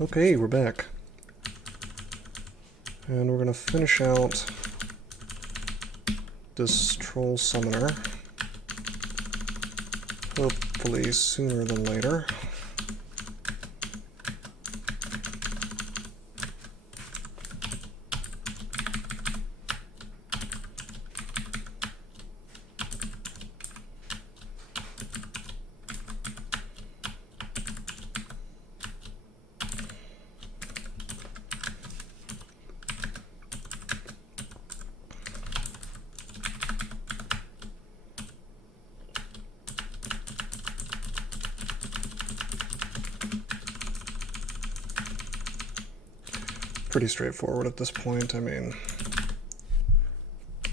Okay, we're back. And we're going to finish out this Troll Summoner. Hopefully sooner than later. Pretty straightforward at this point. I mean,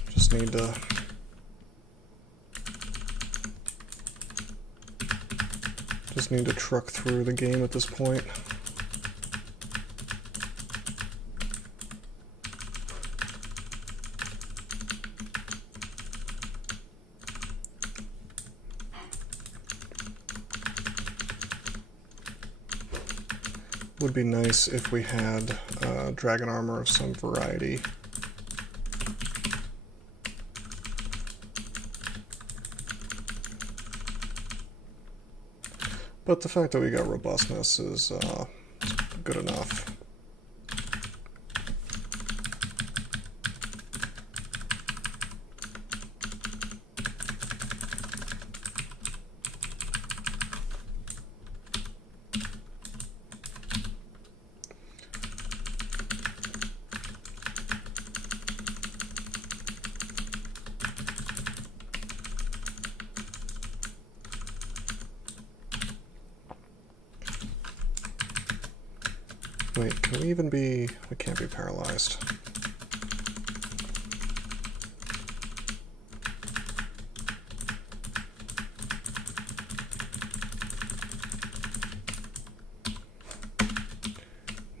just need to truck through the game at this point. Would be nice if we had dragon armor of some variety. But the fact that we got robustness is good enough. Wait, can we even be... we can't be paralyzed.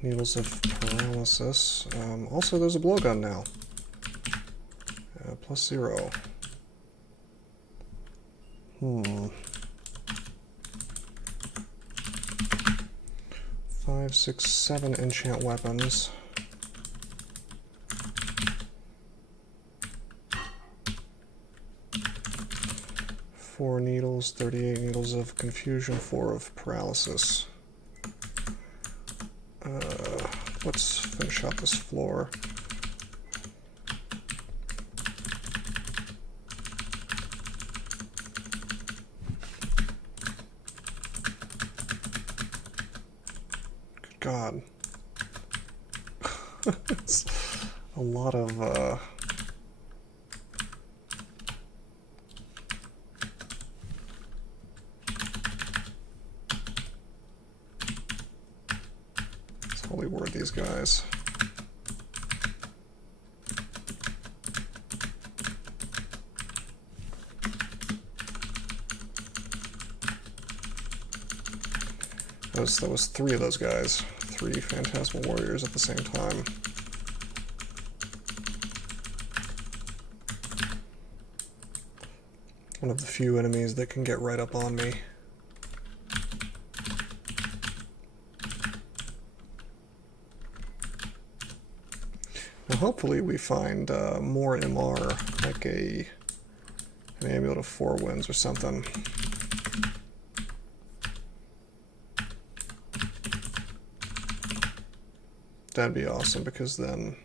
Needles of paralysis. Also, there's a blowgun now. +0. 5, 6, 7 enchant weapons. Four needles, 38 needles of confusion, 4 of paralysis. Let's finish out this floor. God. It's a lot of, it's holy word, these guys. That was 3 of those guys. 3 Phantasmal Warriors at the same time. One of the few enemies that can get right up on me. Well, hopefully we find more MR, like an Amulet of 4 Winds or something. That'd be awesome, because then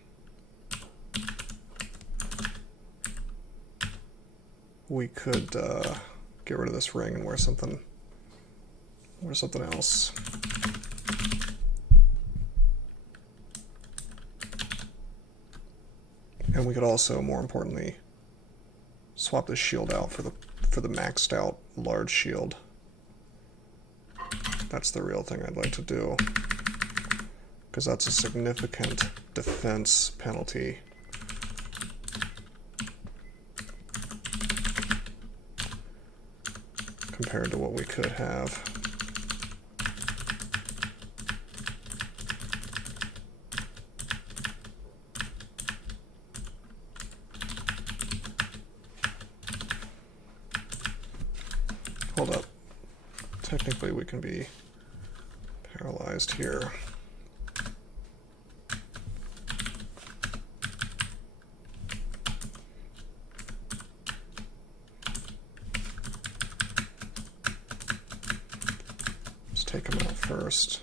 we could get rid of this ring and wear something else. And we could also, more importantly, swap this shield out for the maxed out large shield. That's the real thing I'd like to do, because that's a significant defense penalty. Compared to what we could have. Hold up. Technically we can be paralyzed here. take him out first.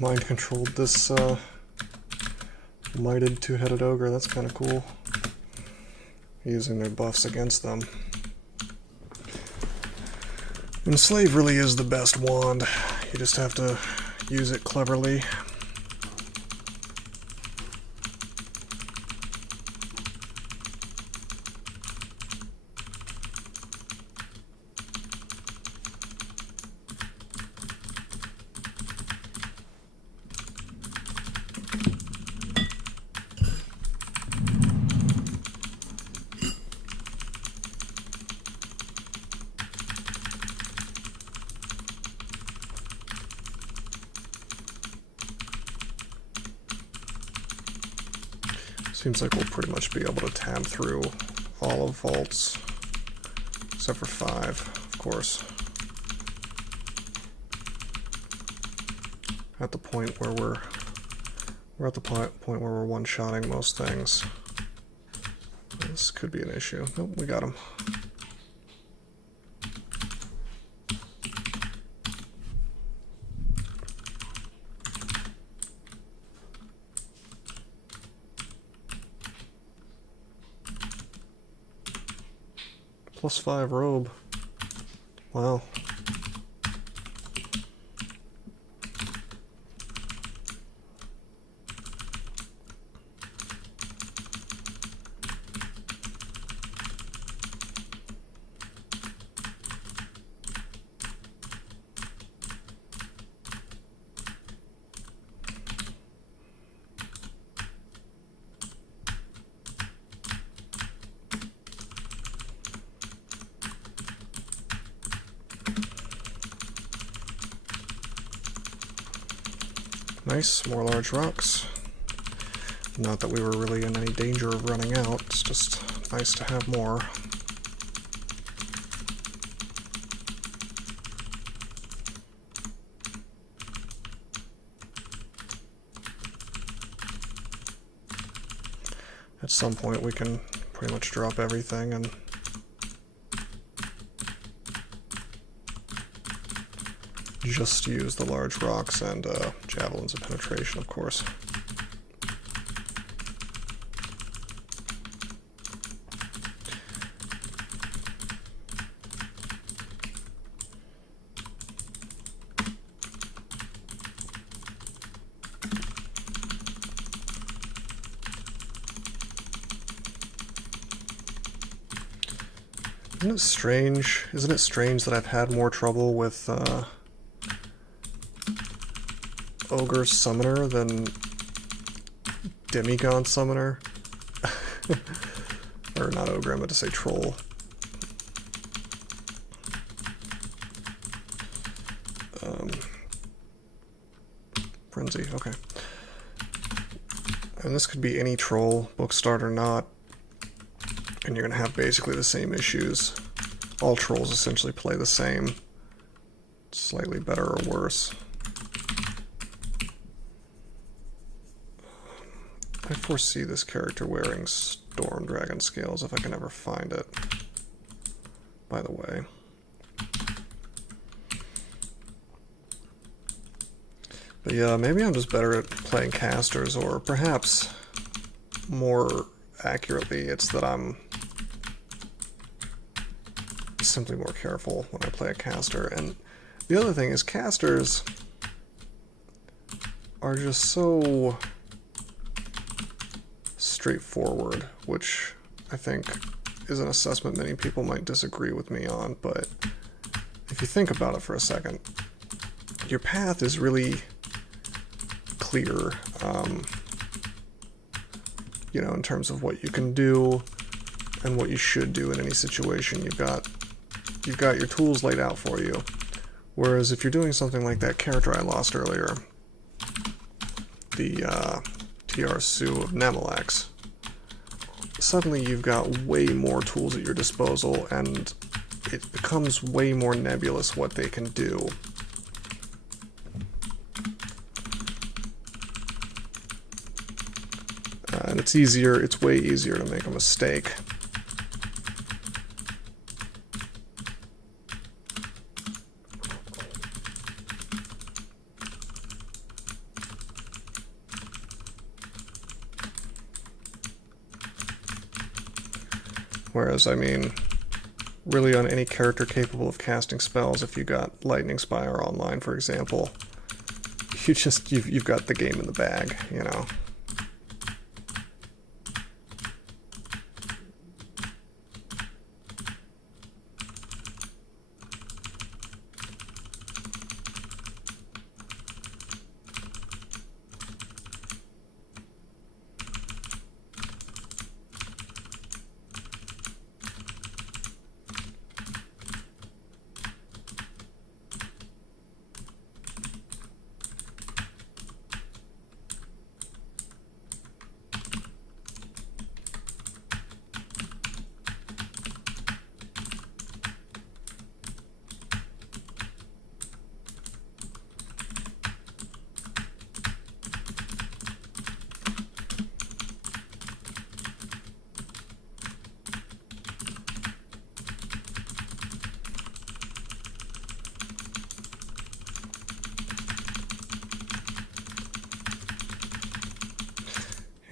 Mind controlled this mighted two-headed ogre. That's kind of cool. Using their buffs against them. Enslave really is the best wand. You just have to use it cleverly. Seems like we'll pretty much be able to tab through all of vaults, except for 5, of course. At the point where we're at the point where we're one-shotting most things. This could be an issue. Nope, we got him. +5 robe. Wow. Nice, more large rocks. Not that we were really in any danger of running out, it's just nice to have more. At some point we can pretty much drop everything and just use the large rocks and javelins of penetration, of course. Isn't it strange that I've had more trouble with Ogre Summoner than Demigod Summoner? Or not Ogre, I meant to say Troll. Frenzy, okay. And this could be any troll, bookstart or not, and you're going to have basically the same issues. All trolls essentially play the same, slightly better or worse. I foresee this character wearing Storm Dragon Scales if I can ever find it. by the way. But yeah, maybe I'm just better at playing casters, or perhaps more accurately, it's that I'm simply more careful when I play a caster. And the other thing is, casters are just so straightforward, which I think is an assessment many people might disagree with me on, but if you think about it for a second, your path is really clear, you know, in terms of what you can do and what you should do in any situation. You've got your tools laid out for you. Whereas if you're doing something like that character I lost earlier, the TR Sue of Namalax, suddenly you've got way more tools at your disposal, and it becomes way more nebulous what they can do. And it's way easier to make a mistake. Whereas, I mean, really on any character capable of casting spells, if you got Lightning Spire online, for example, you've got the game in the bag, you know.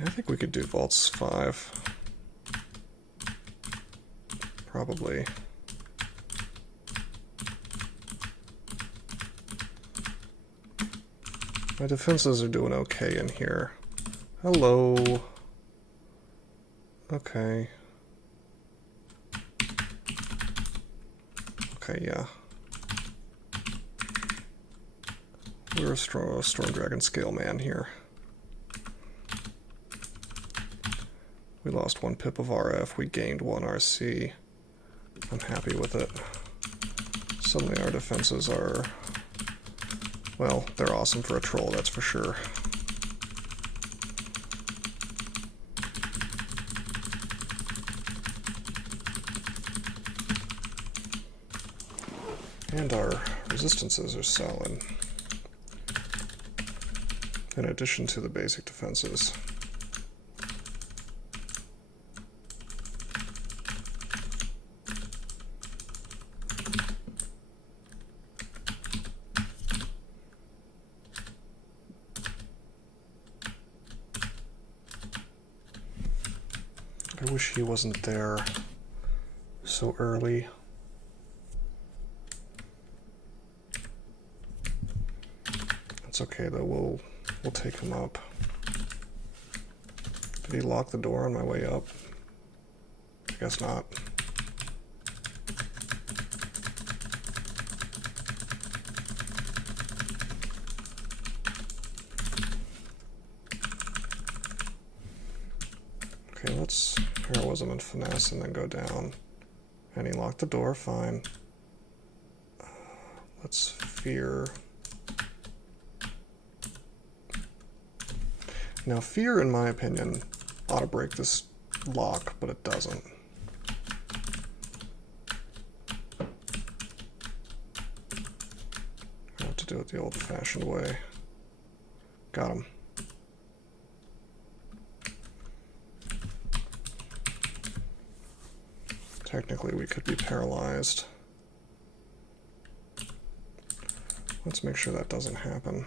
I think we could do Vaults 5. Probably. My defenses are doing okay in here. Hello. Okay. Okay, yeah. We're a Storm Dragon Scale Man here. We lost 1 pip of RF, we gained 1 RC. I'm happy with it. Suddenly our defenses are, well, they're awesome for a troll, that's for sure. And our resistances are solid, in addition to the basic defenses. I wish he wasn't there so early. It's okay though, we'll take him up. Did he lock the door on my way up? I guess not. Okay, let's Heroism and Finesse and then go down. And he locked the door, fine. Let's Fear. Now, Fear, in my opinion, ought to break this lock, but it doesn't. I have to do it the old-fashioned way. Got him. technically we could be paralyzed. Let's make sure that doesn't happen.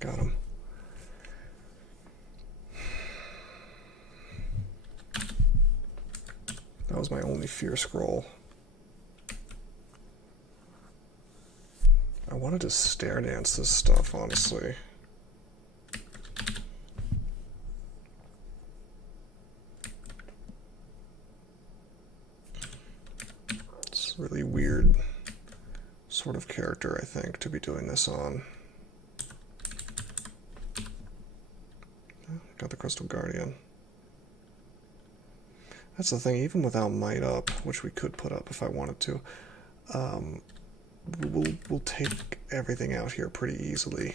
Got him. That was my only fear scroll. I wanted to stare dance this stuff, honestly. It's a really weird sort of character, I think, to be doing this on. Got the Crystal Guardian. That's the thing, even without Might up, which we could put up if I wanted to, we'll take everything out here pretty easily.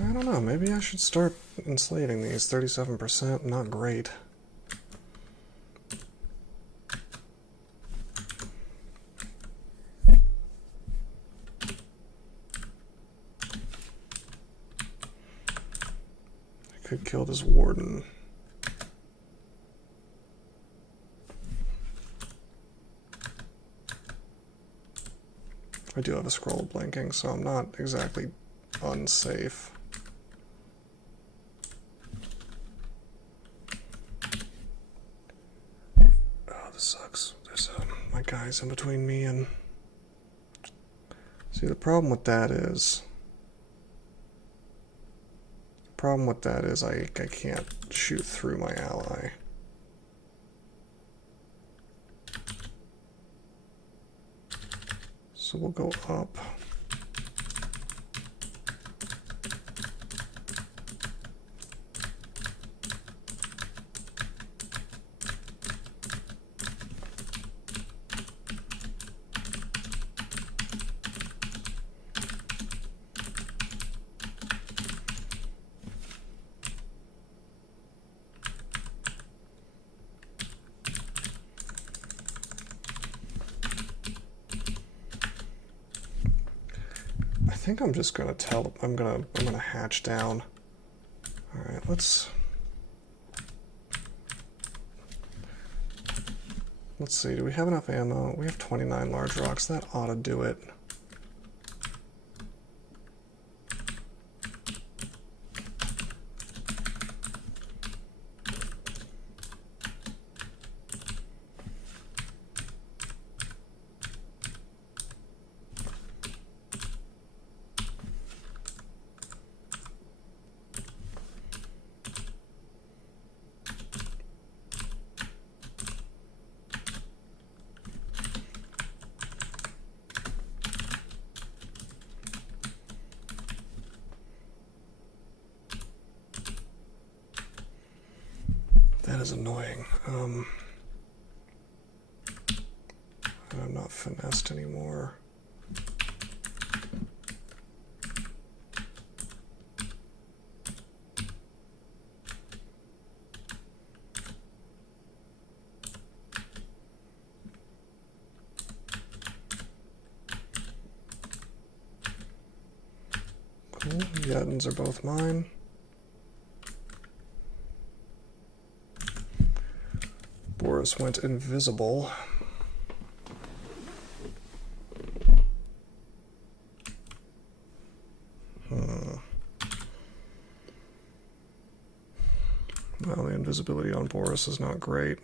I don't know, maybe I should start enslaving these. 37%, not great. I could kill this warden. I do have a scroll of blinking, so I'm not exactly unsafe. Sucks. There's my guy's in between me and... See, the problem with that is... I can't shoot through my ally. So we'll go up. I think I'm just gonna I'm gonna hatch down. All right, let's see. Do we have enough ammo? We have 29 large rocks. That ought to do it. That is annoying. I'm not finessed anymore. Cool. The Yetins are both mine. Boris went invisible. Well, the invisibility on Boris is not great.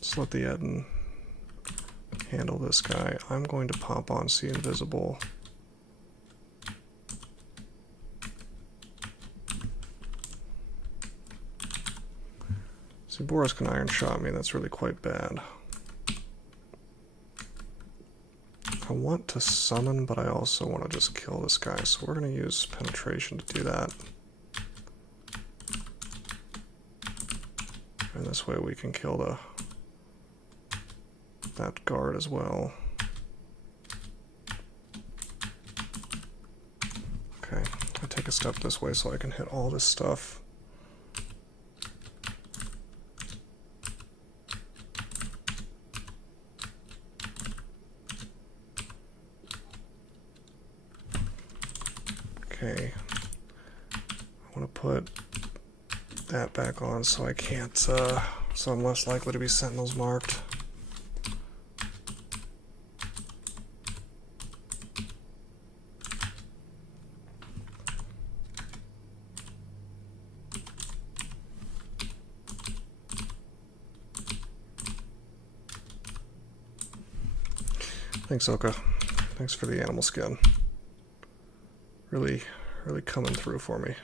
Just let the Yetin handle this guy. I'm going to pop on See Invisible. See, Boris can iron shot me, that's really quite bad. I want to summon, but I also want to just kill this guy, so we're going to use penetration to do that. And this way we can kill that guard as well. Okay, I take a step this way so I can hit all this stuff. Okay, I want to put that back on so I can't, so I'm less likely to be sentinels marked. Thanks, Oka. Thanks for the animal skin. Really coming through for me.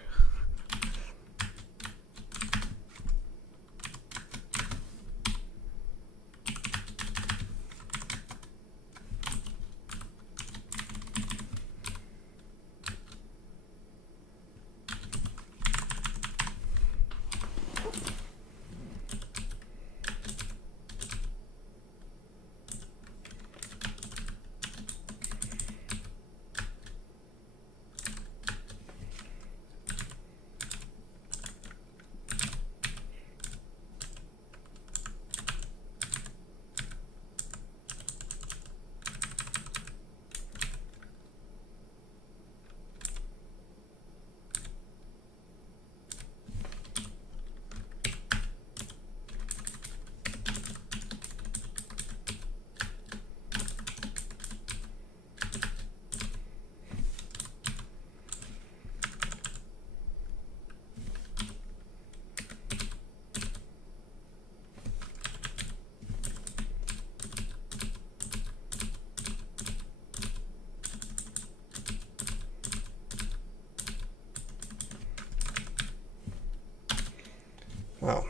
Wow.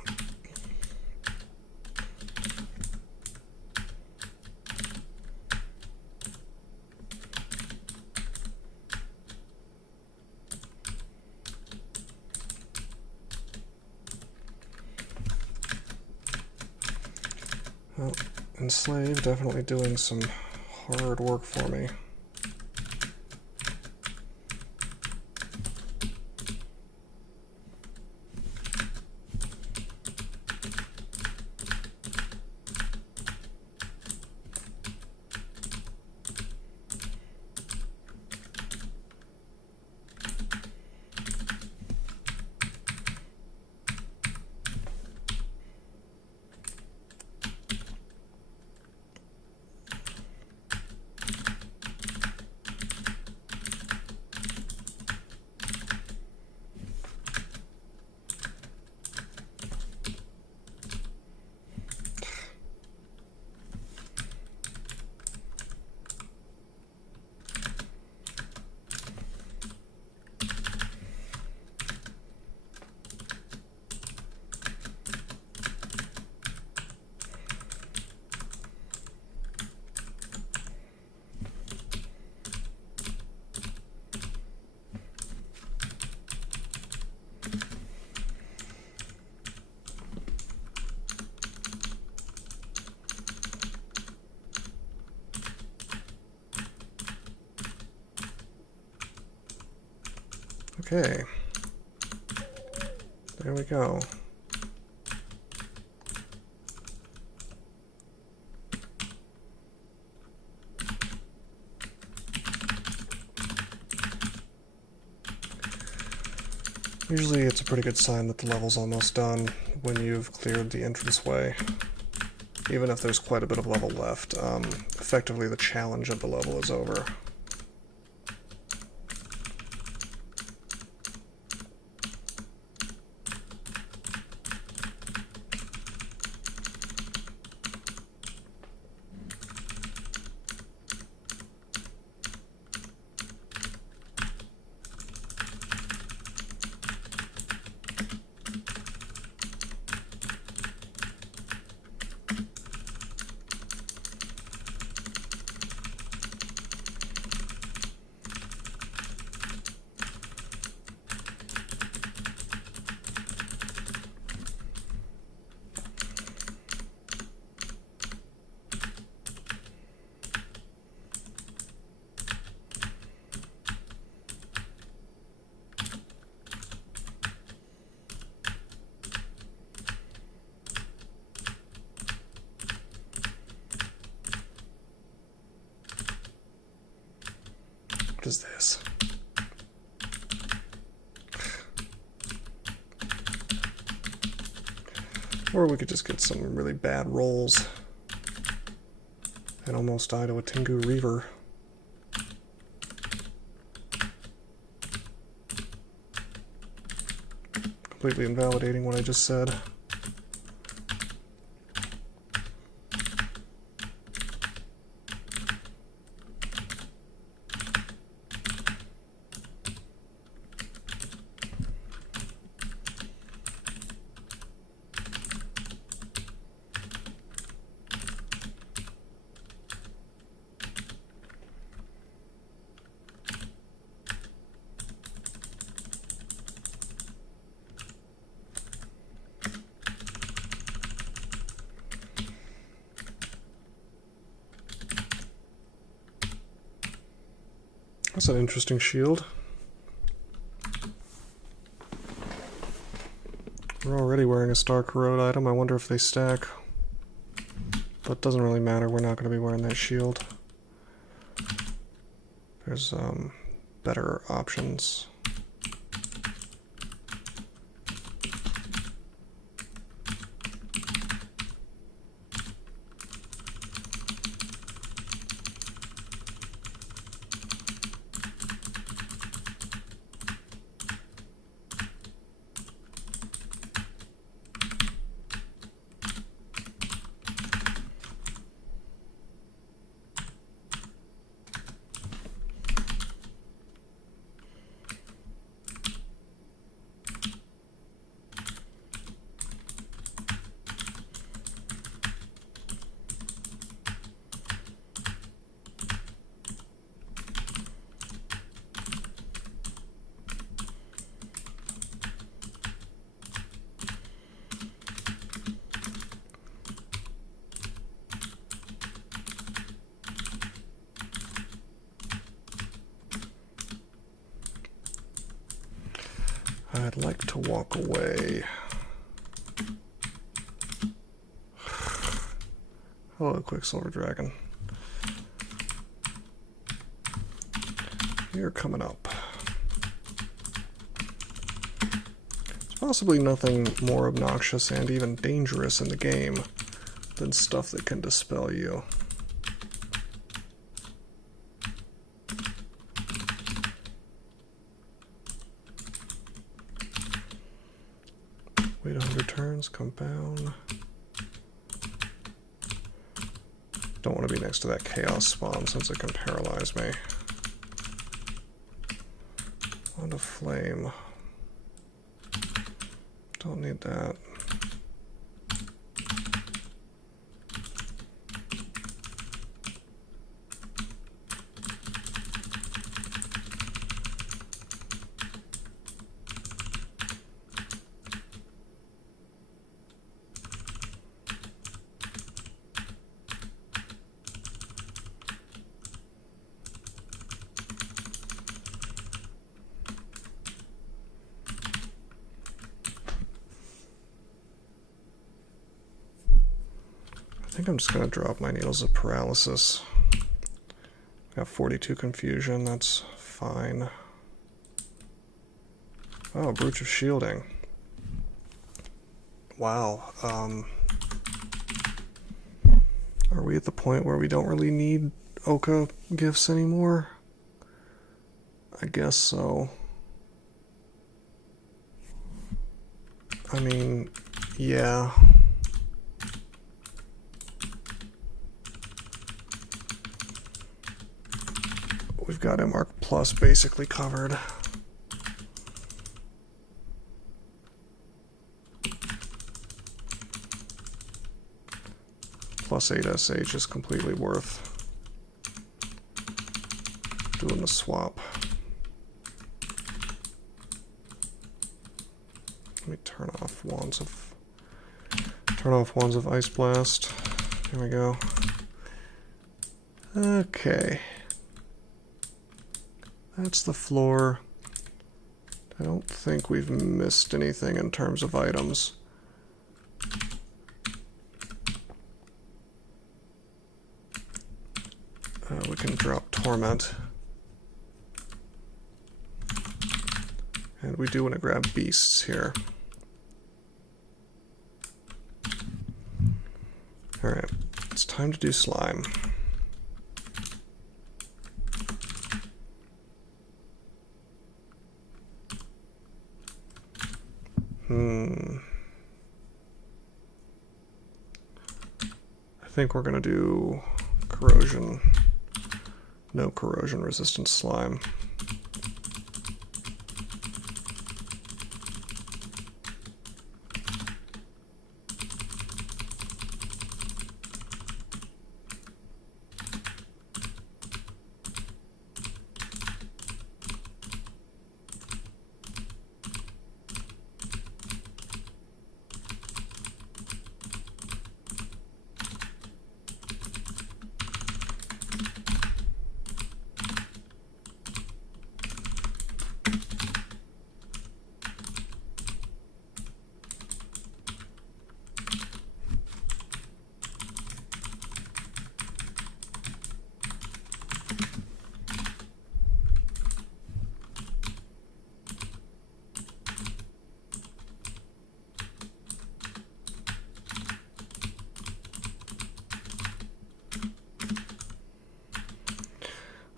Well, Enslave definitely doing some hard work for me. Okay, there we go. Usually it's a pretty good sign that the level's almost done when you've cleared the entranceway. Even if there's quite a bit of level left, effectively the challenge of the level is over. crap is this? Or we could just get some really bad rolls and almost die to a Tengu Reaver. Completely invalidating what I just said. That's an interesting shield. We're already wearing a Star Corrode item. I wonder if they stack. But it doesn't really matter. We're not going to be wearing that shield. There's better options. I'd like to walk away. Hello, Quicksilver Dragon. You're coming up. There's possibly nothing more obnoxious and even dangerous in the game than stuff that can dispel you. Wait 100 turns, compound. Don't want to be next to that chaos spawn since it can paralyze me. Wand of Flame. Don't need that. I think I'm just going to drop my Needles of Paralysis. Got 42 Confusion, that's fine. Oh, Brooch of Shielding. Wow. Are we at the point where we don't really need Oka gifts anymore? I guess so. I mean, yeah. We've got MARC Plus basically covered. Plus 8 SH is completely worth doing the swap. Let me turn off Wands of Ice Blast. There we go. Okay. That's the floor. I don't think we've missed anything in terms of items. We can drop Torment. And we do want to grab beasts here. Alright, it's time to do slime. I think we're going to do corrosion. No corrosion resistant slime.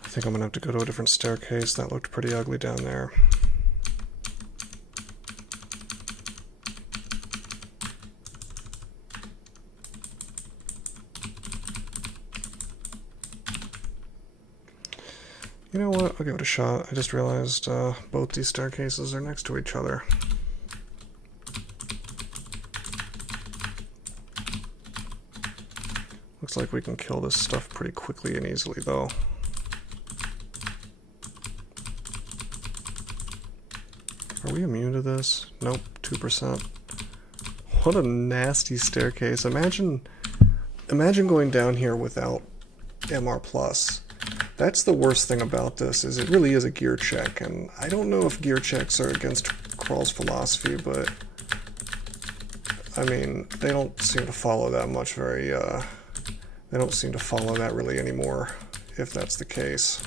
I think I'm gonna have to go to a different staircase. That looked pretty ugly down there. You know what? I'll give it a shot. I just realized both these staircases are next to each other. Looks like we can kill this stuff pretty quickly and easily, though. Are we immune to this? Nope, 2%. What a nasty staircase. Imagine going down here without MR+. That's the worst thing about this, is it really is a gear check, and I don't know if gear checks are against Crawl's philosophy, but I mean, they don't seem to follow that much they don't seem to follow that really anymore, if that's the case.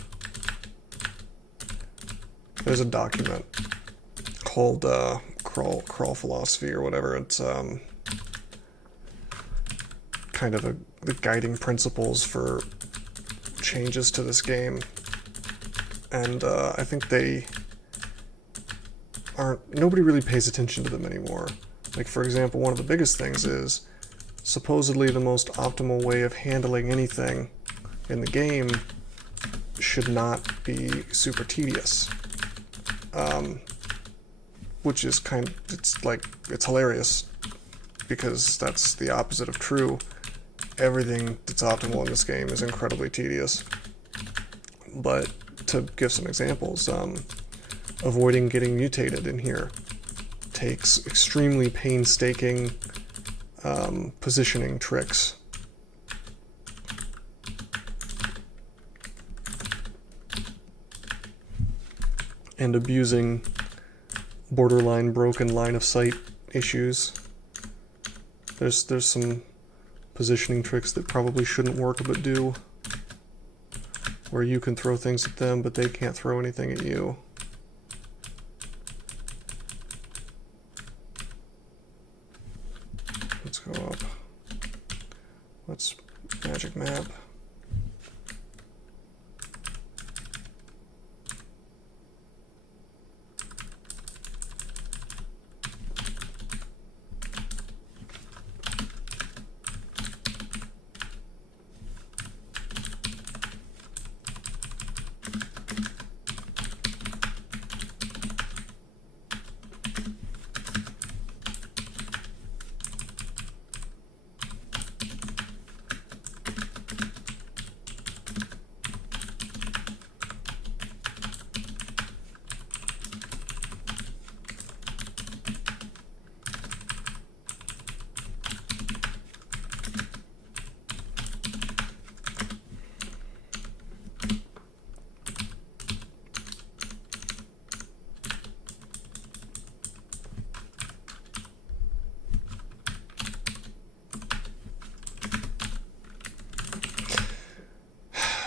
There's a document called Crawl Philosophy or whatever. It's kind of the guiding principles for changes to this game, and I think nobody really pays attention to them anymore. Like, for example, one of the biggest things is supposedly the most optimal way of handling anything in the game should not be super tedious. Which is it's hilarious, because that's the opposite of true. Everything that's optimal in this game is incredibly tedious. But to give some examples, avoiding getting mutated in here takes extremely painstaking positioning tricks. And abusing borderline broken line of sight issues. There's some positioning tricks that probably shouldn't work but do, where you can throw things at them but they can't throw anything at you. Let's go up. Let's magic map.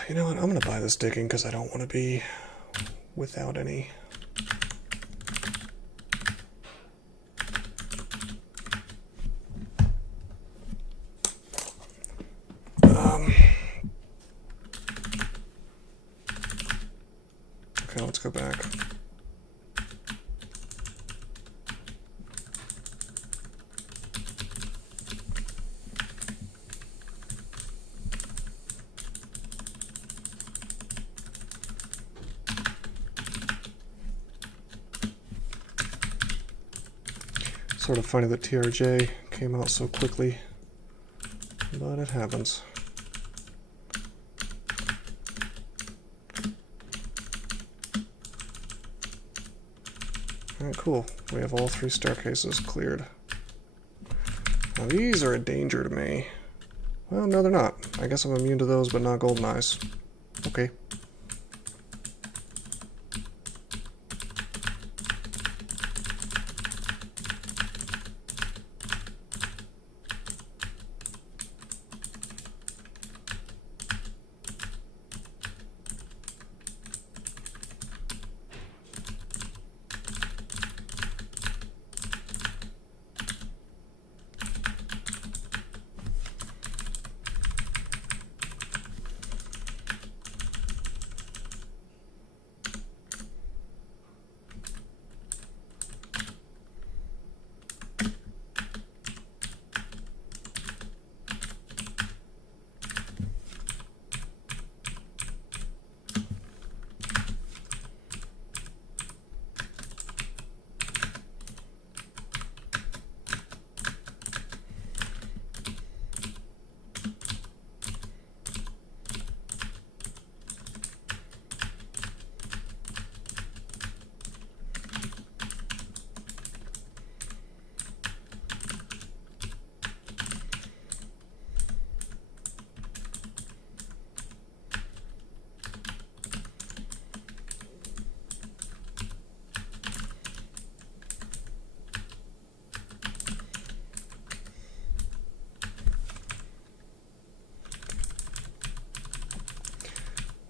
You know what, I'm gonna buy this digging because I don't want to be without any. Sort of funny that TRJ came out so quickly, but it happens. Alright, cool. We have all 3 staircases cleared. Now these are a danger to me. Well, no they're not. I guess I'm immune to those, but not golden eyes. Okay.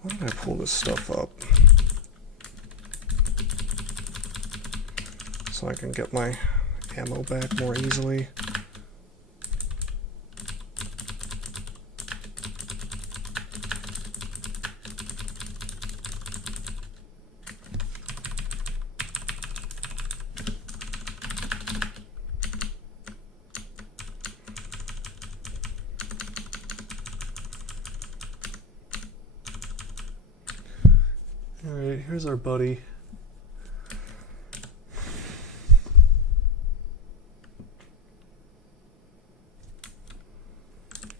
Why don't I pull this stuff up so I can get my ammo back more easily? Alright, here's our buddy.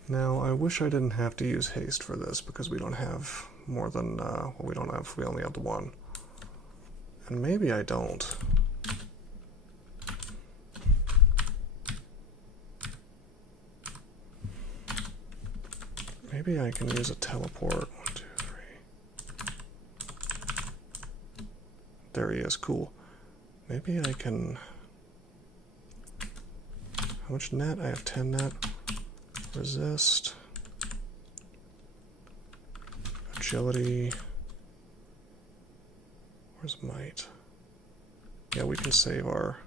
Now, I wish I didn't have to use haste for this because we don't have more than, well, we only have the one. And maybe I don't. Maybe I can use a teleport. 1, 2, 3. There he is, cool. Maybe I can... How much net? I have 10 net. Resist. Agility. Where's might? Yeah, we can save our...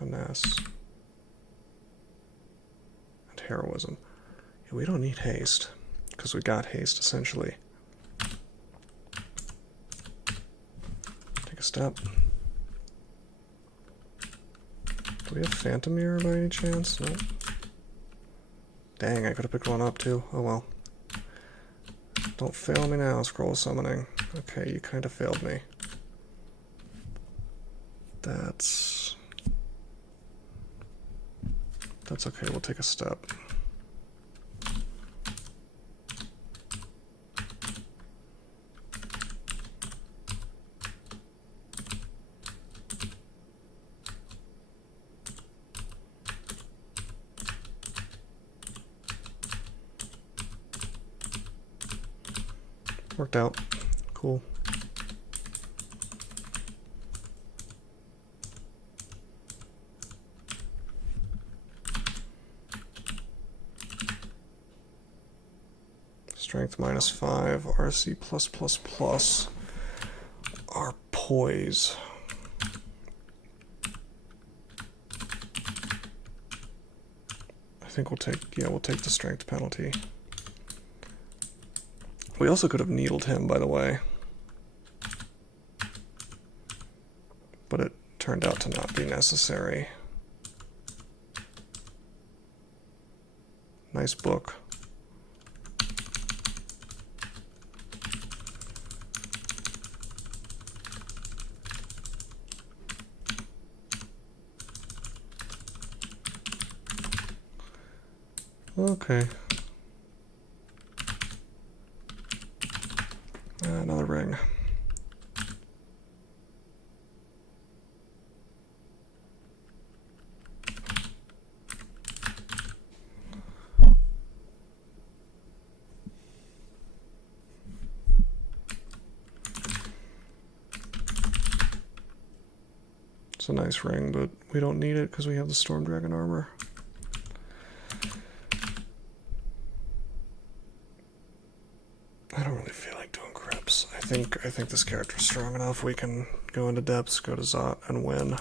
finesse. And heroism. Yeah, we don't need haste, because we got haste, essentially. Take a step. Do we have Phantom Mirror by any chance? No. Dang, I could have picked one up too. Oh well. Don't fail me now, scroll summoning. Okay, you kind of failed me. That's okay, we'll take a step. Worked out. Cool. Strength -5, RC +++. Our poise. I think we'll take the strength penalty. We also could have needled him, by the way. But it turned out to not be necessary. Nice book. Okay. Another ring. It's a nice ring, but we don't need it because we have the Storm Dragon armor. I don't really feel like doing crypts. I think this character's strong enough. We can go into depths, go to Zot, and win.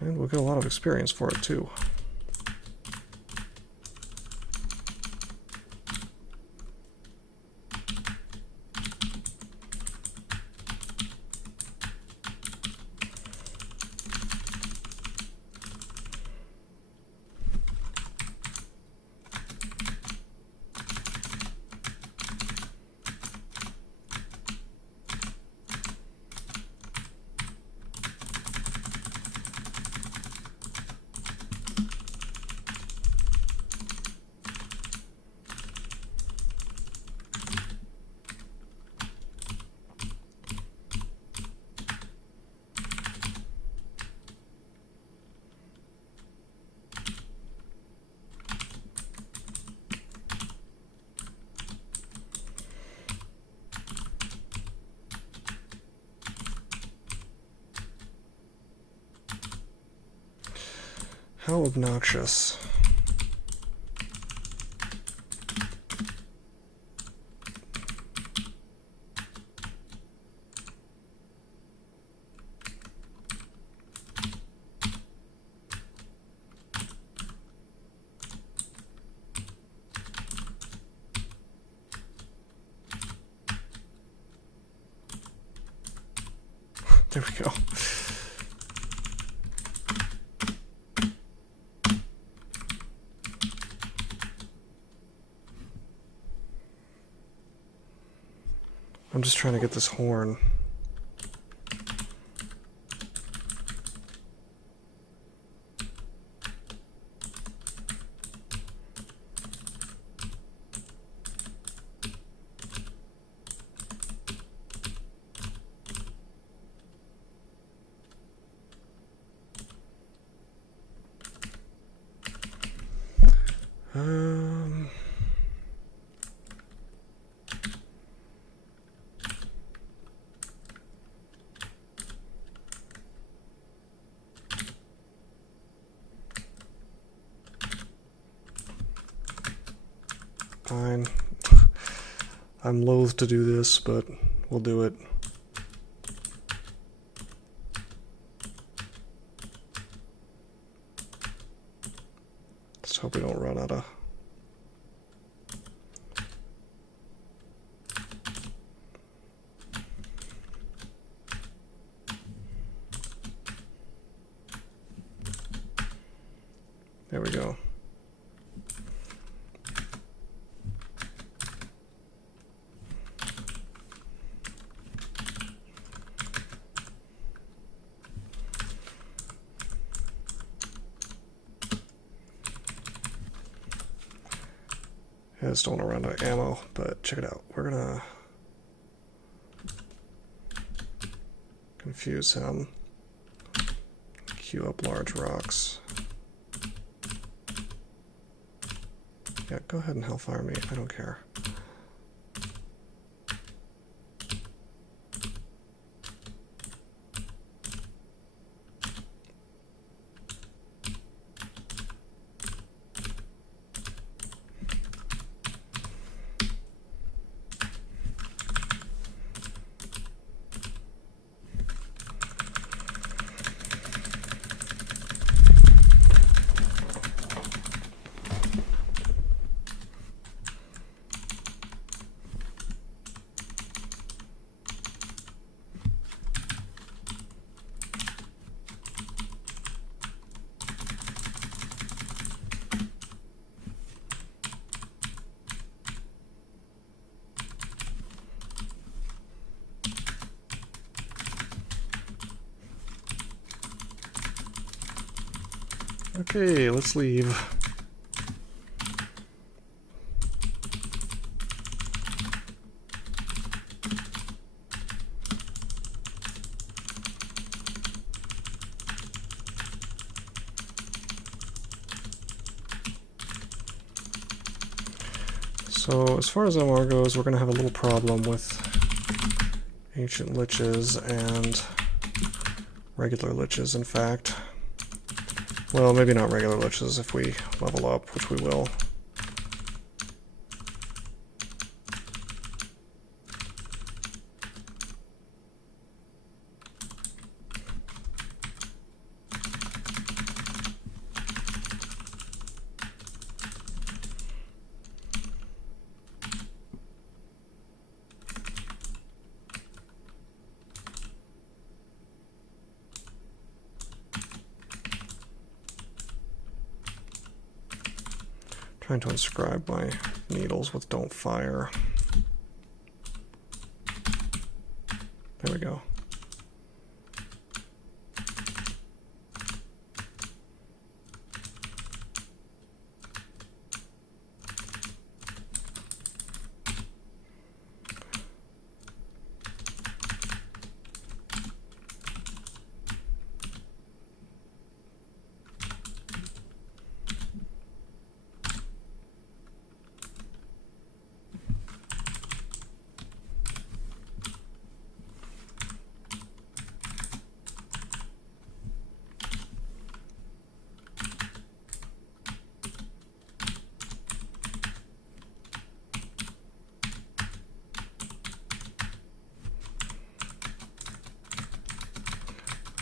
And we'll get a lot of experience for it, too. How obnoxious. There we go. I'm just trying to get this horn. Fine. I'm loath to do this, but we'll do it. Let's hope we don't run out of... There we go. I just don't want to run out of ammo, but check it out. We're gonna confuse him. Queue up large rocks. Yeah, go ahead and hellfire me. I don't care. Okay, let's leave. So as far as MR goes, we're going to have a little problem with ancient liches and regular liches, in fact. Well, maybe not regular liches if we level up, which we will. Trying to inscribe my needles with don't fire. There we go.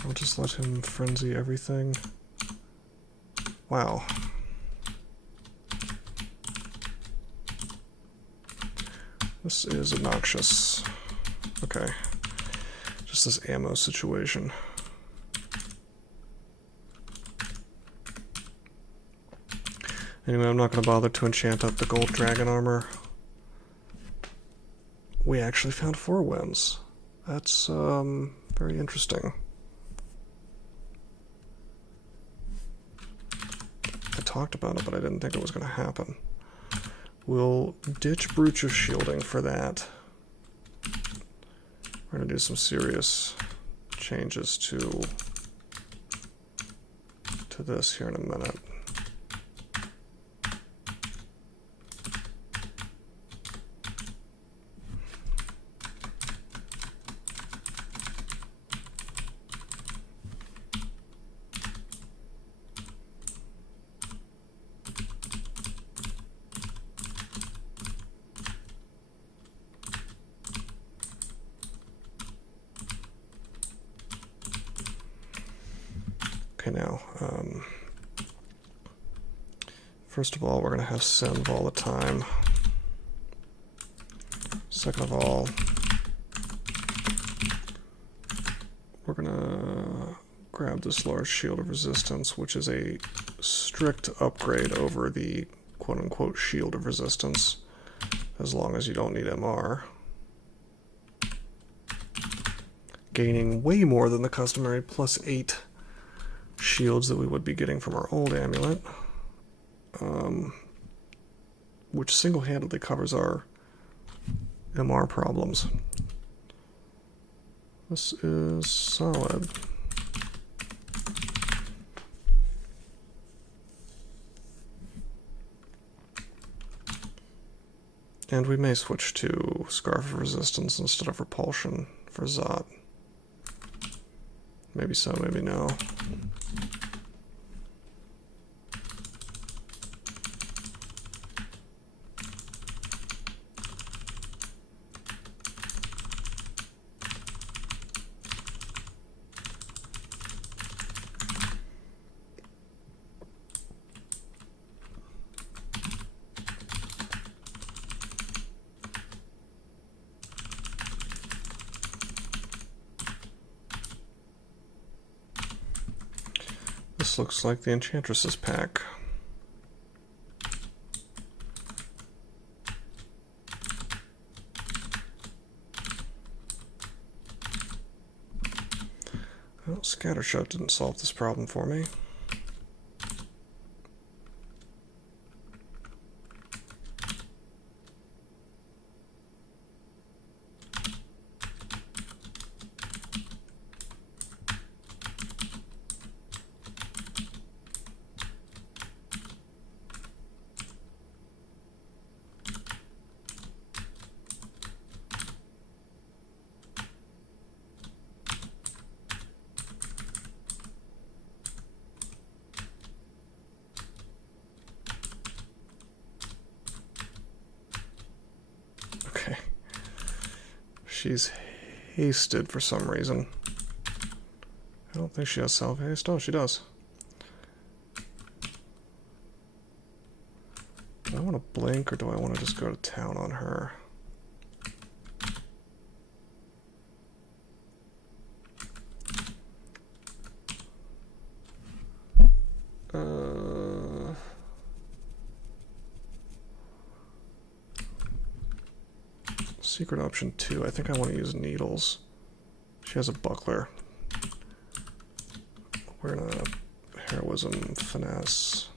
I'll just let him frenzy everything. Wow. This is obnoxious. Okay. Just this ammo situation. Anyway, I'm not going to bother to enchant up the gold dragon armor. We actually found 4 wins. That's very interesting. I talked about it, but I didn't think it was going to happen. We'll ditch Brooch of Shielding for that. We're going to do some serious changes to this here in a minute. Okay, now, first of all, we're going to have Senv all the time. Second of all, we're going to grab this large shield of resistance, which is a strict upgrade over the quote-unquote shield of resistance, as long as you don't need MR. Gaining way more than the customary +8 shields that we would be getting from our old amulet, which single-handedly covers our MR problems. This is solid. And we may switch to Scarf of Resistance instead of Repulsion for Zot. Maybe so, maybe no. This looks like the Enchantress's pack. Well, Scattershot didn't solve this problem for me. She's hasted for some reason. I don't think she has self-haste. Oh, she does. Do I want to blink or do I want to just go to town on her? Secret option 2. I think I want to use needles. She has a buckler. We're gonna heroism finesse.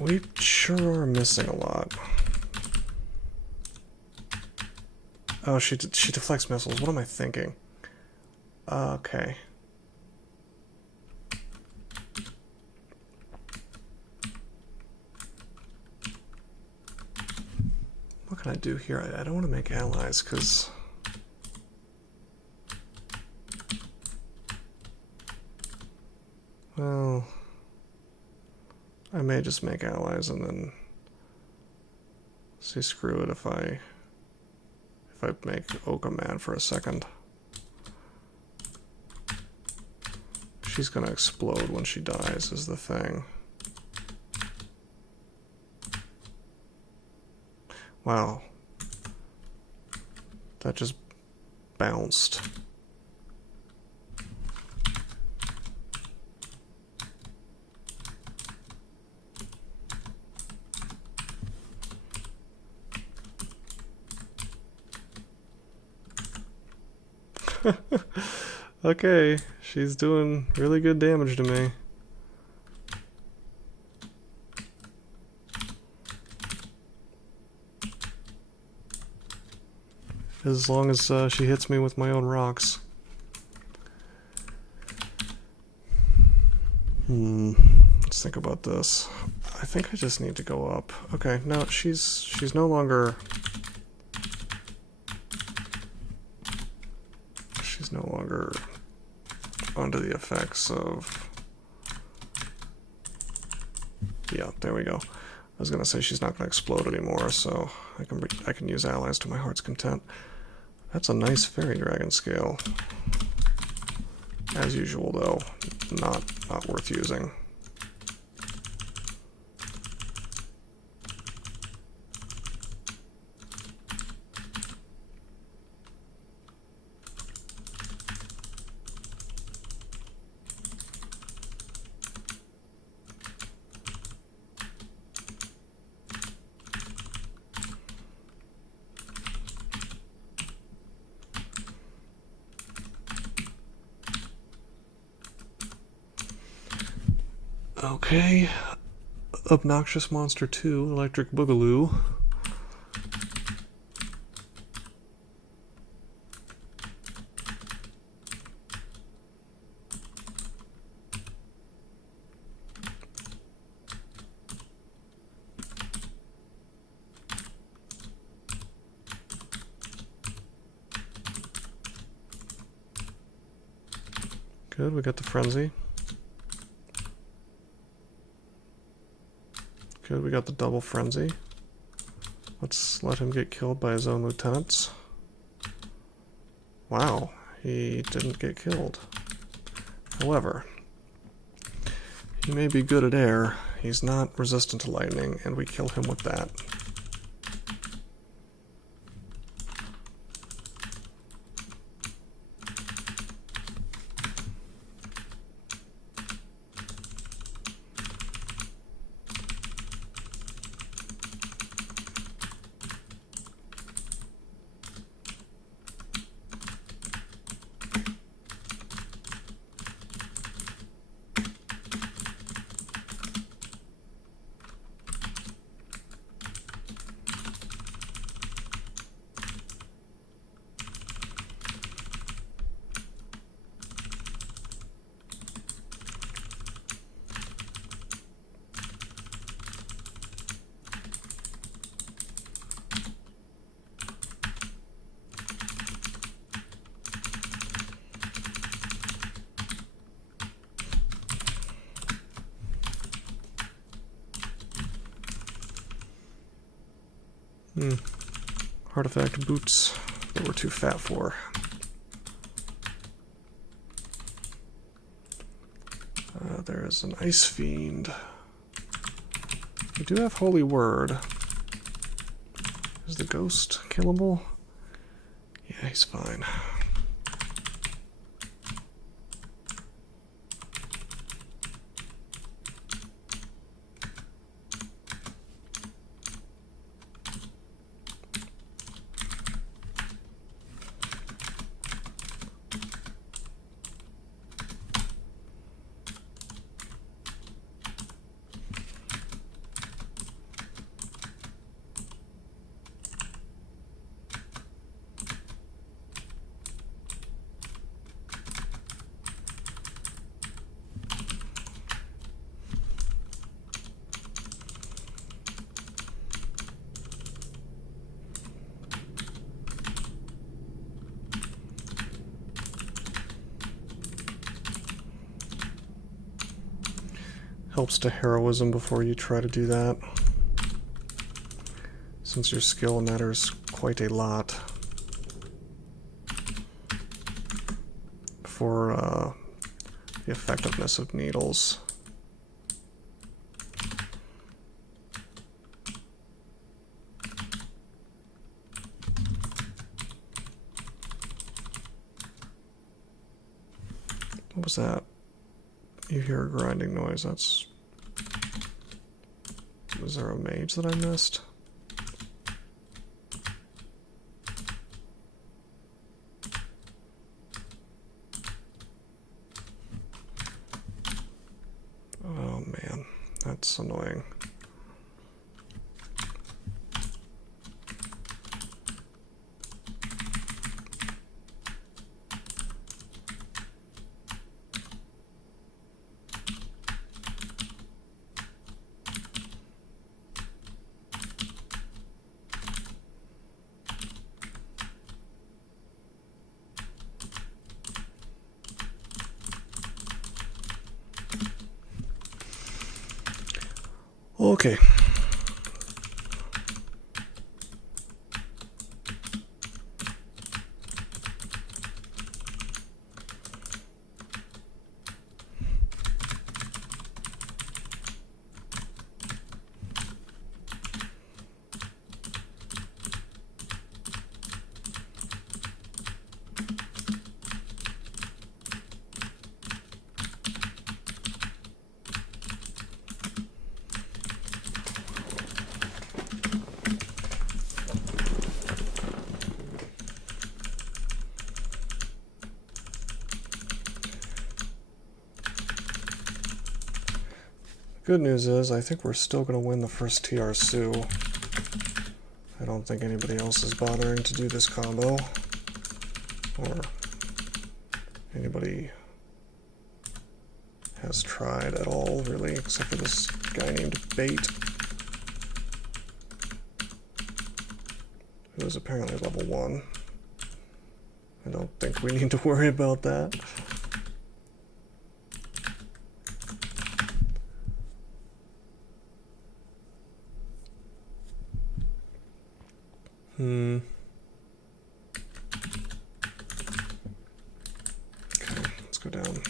We sure are missing a lot. Oh, she deflects missiles. What am I thinking? Okay. What can I do here? I don't want to make allies, because... Well... I may just make allies and then... See, screw it if I make Oka mad for a second. She's gonna explode when she dies, is the thing. Wow. That just bounced. Okay, she's doing really good damage to me. As long as she hits me with my own rocks. Let's think about this. I think I just need to go up. Okay, no, she's no longer... She's no longer under the effects of... Yeah, there we go. I was gonna say she's not gonna explode anymore, so I can use allies to my heart's content. That's a nice fairy dragon scale. As usual, though, not worth using. Okay, Obnoxious Monster 2, Electric Boogaloo. Good, we got the Frenzy. Good, we got the double frenzy. Let's let him get killed by his own lieutenants. Wow, he didn't get killed. However, he may be good at air. He's not resistant to lightning, and we kill him with that. Artifact boots that we're too fat for. There is an Ice Fiend. We do have Holy Word. Is the ghost killable? Yeah, he's fine. Helps to heroism before you try to do that, since your skill matters quite a lot for the effectiveness of needles. What was that? You hear a grinding noise. That's... Was there a mage that I missed? Oh man, that's annoying. Okay. Good news is, I think we're still going to win the first TR Sue. I don't think anybody else is bothering to do this combo. Or anybody has tried at all, really, except for this guy named Bait, who is apparently level 1. I don't think we need to worry about that. Okay, let's go down.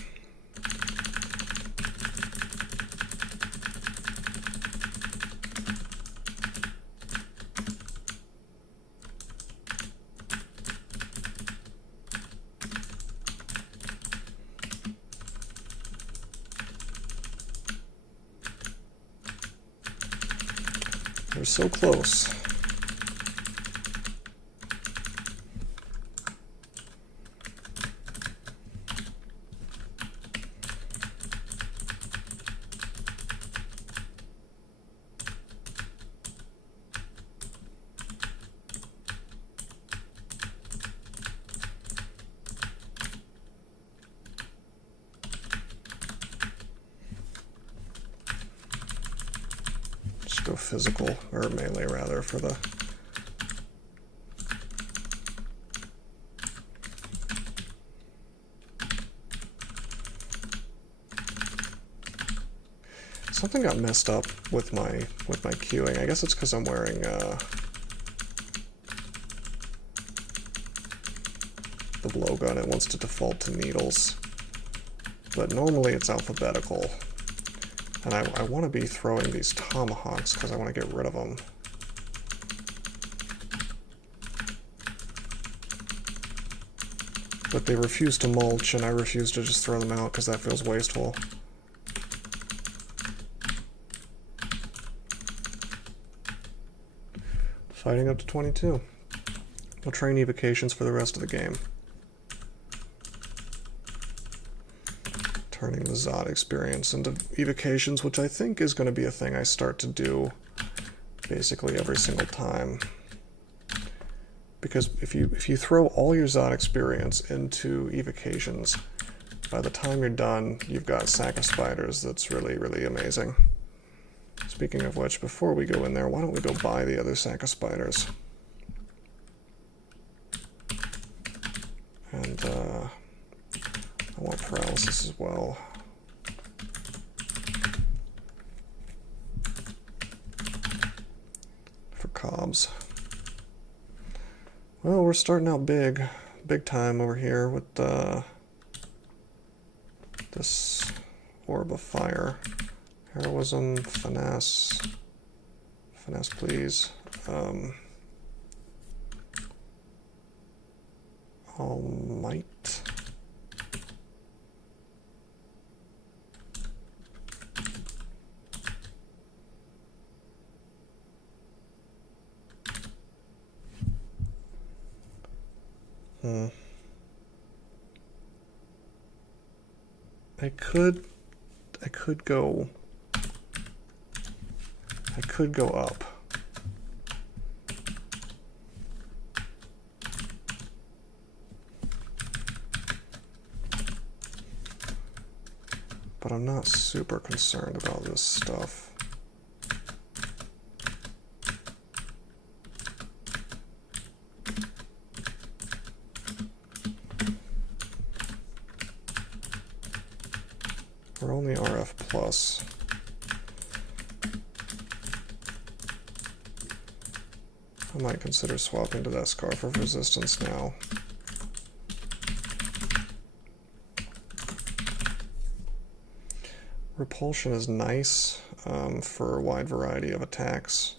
We're so close. Go physical, or melee rather, for the... Something got messed up with my queuing. I guess it's because I'm wearing the blowgun, it wants to default to needles. But normally it's alphabetical. And I want to be throwing these tomahawks because I want to get rid of them. But they refuse to mulch, and I refuse to just throw them out because that feels wasteful. Fighting up to 22. We'll train evocations for the rest of the game. Turning the Zod experience into evocations, which I think is going to be a thing I start to do basically every single time. Because if you throw all your Zod experience into evocations, by the time you're done, you've got a sack of spiders that's really, really amazing. Speaking of which, before we go in there, why don't we go buy the other sack of spiders? And I want paralysis as well. For cobs. Well, we're starting out big time over here with this orb of fire. Heroism, finesse, please. All might. I could go up. But I'm not super concerned about this stuff. We're only RF plus. I might consider swapping to that Scarf of Resistance now. Repulsion is nice for a wide variety of attacks,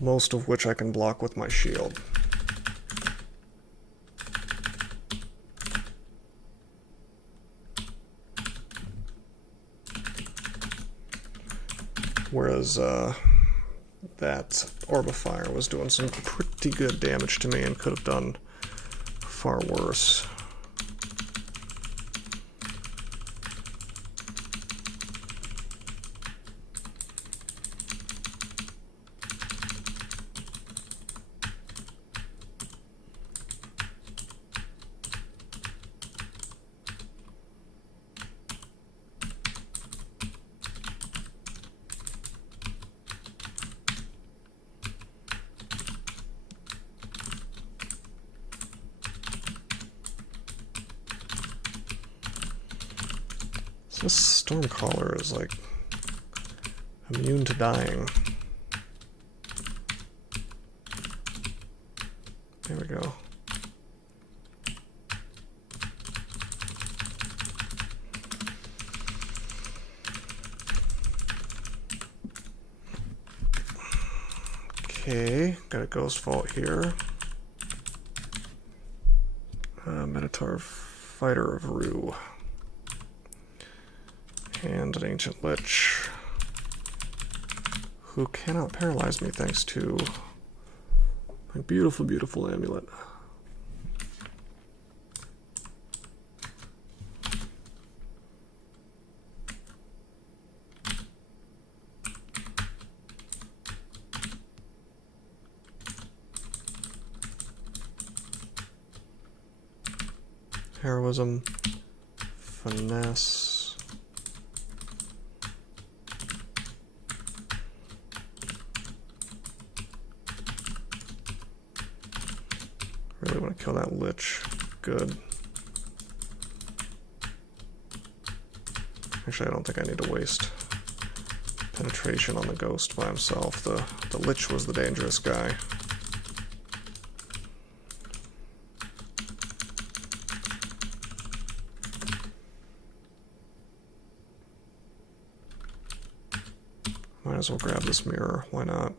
most of which I can block with my shield. Whereas that Orb of Fire was doing some pretty good damage to me and could have done far worse. This Stormcaller is like immune to dying. There we go. Okay, got a Ghost Vault here. Minotaur Fighter of Rue. And an Ancient Lich, who cannot paralyze me thanks to my beautiful, beautiful amulet. Heroism, finesse. Really want to kill that Lich. Good. Actually, I don't think I need to waste penetration on the Ghost by himself. The Lich was the dangerous guy. Might as well grab this mirror, why not?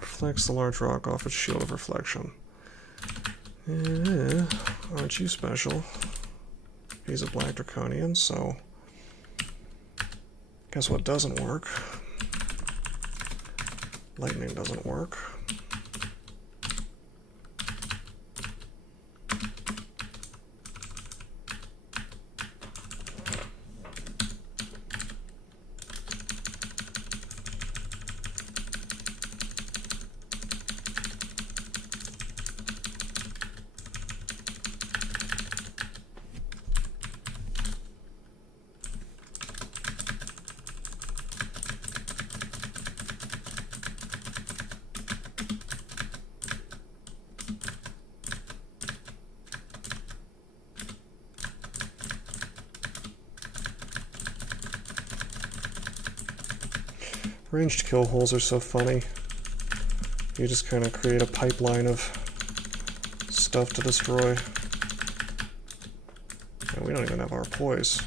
Reflects the large rock off its shield of reflection. Aren't you special? He's a black draconian, so guess what doesn't work? Lightning doesn't work. Ranged kill holes are so funny. You just kind of create a pipeline of stuff to destroy. And we don't even have our poise.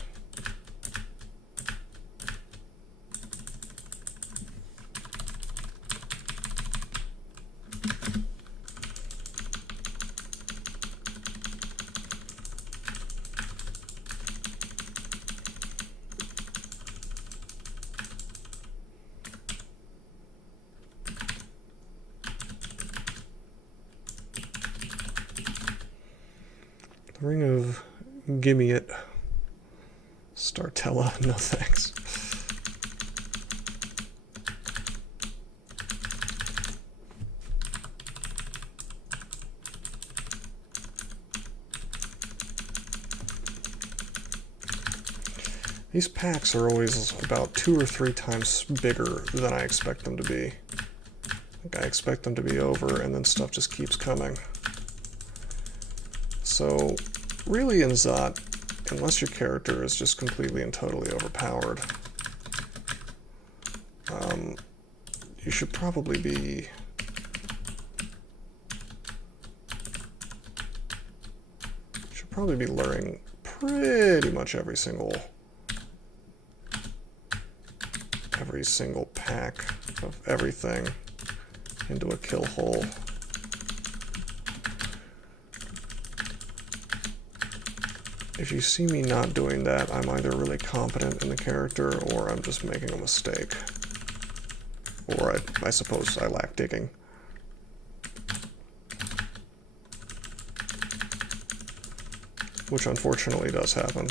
Ring of Gimme It. Startella, no thanks. These packs are always about 2 or 3 times bigger than I expect them to be. Like I expect them to be over and then stuff just keeps coming. So, really in Zot, unless your character is just completely and totally overpowered, you should probably be... luring pretty much every single pack of everything into a kill hole. If you see me not doing that, I'm either really competent in the character or I'm just making a mistake. Or I suppose I lack digging. Which unfortunately does happen.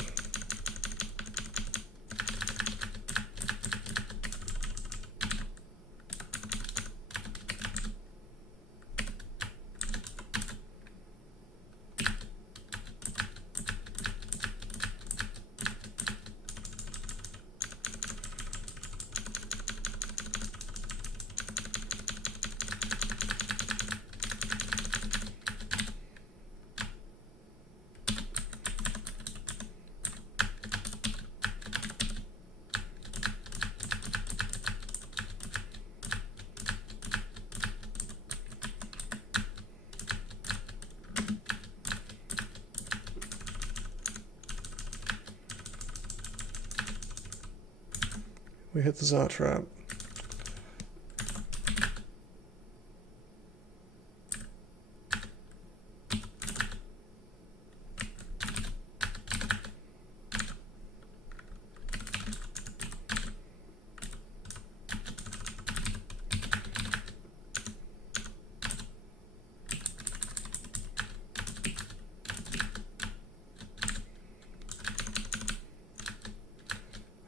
We hit the Zot trap.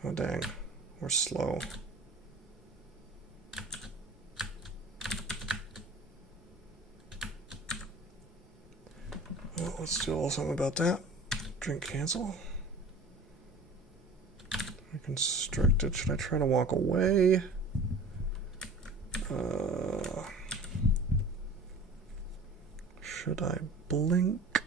Oh dang, we're slow. Well, let's do a little something about that. Drink cancel. Reconstricted. Should I try to walk away? Should I blink?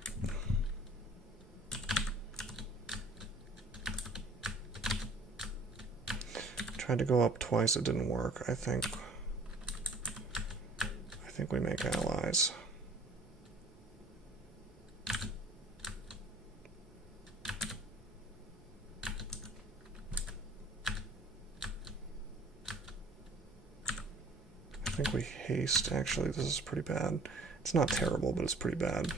Tried to go up twice, it didn't work. I think we make allies. I think we haste. Actually, this is pretty bad. It's not terrible, but it's pretty bad.